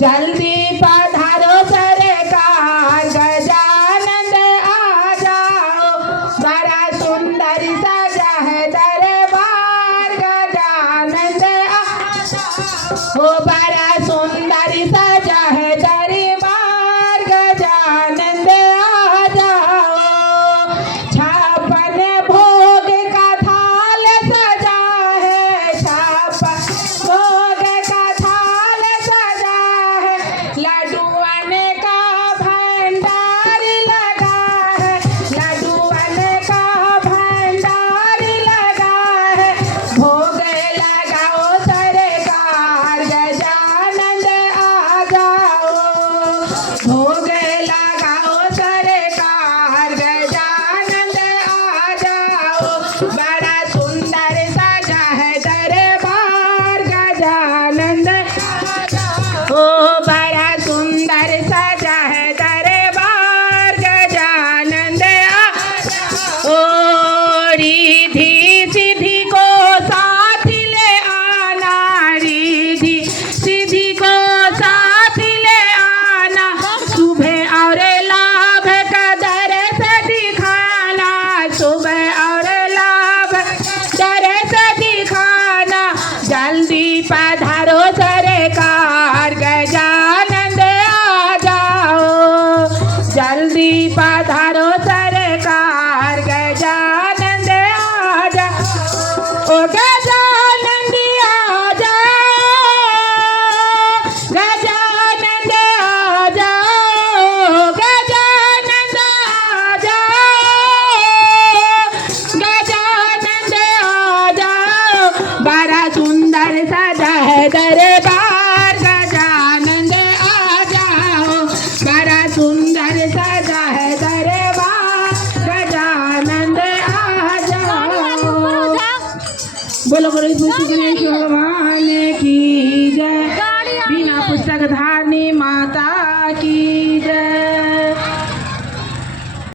जल्दी पधारो सरकार गजानंद आ जाओ, बड़ा सुंदर सजा है दरबार गजानंद आ जाओ, बड़ा सुंदर सजा है दरबार गजानंद आ जाओ। छापन भोग का थाल सजा है, छापन भोग का थाल सजा है, लड्डूअन का भंडार लगा है, लड्डूअन का भंडार लगा है। भोग लगाओ सरकार गजानंद आ जाओ, भोग लगाओ सरकार गजानंद आ जाओ, बड़ा सुंदर सजा है दरबार गजानंद आ जाओ, बड़ा सुंदर सजा है दरबार गजानंद आ जाओ। रिधि सिद्धि को साथ ले आना, रिधि सिद्धि को साथ ले आना, सुबह और लाभ का दरस दिखाना, सुबह और लाभ दरस दिखाना। जल्दी पधारो सरकार गजानंद आ जाओ, जल्दी पधारो सरकार गजानंद आ जाओ, ओ गजानंद आ जाओ, गजानंद आ जाओ, गजानंद आ जाओ, गजानंद आ जाओ, बड़ा सुंदर सजा है दरबार गजानंद आ जाओ, बड़ा सुंदर सजा है दरबार गजानंद आ जाओ। बोलो बोलो भगवान।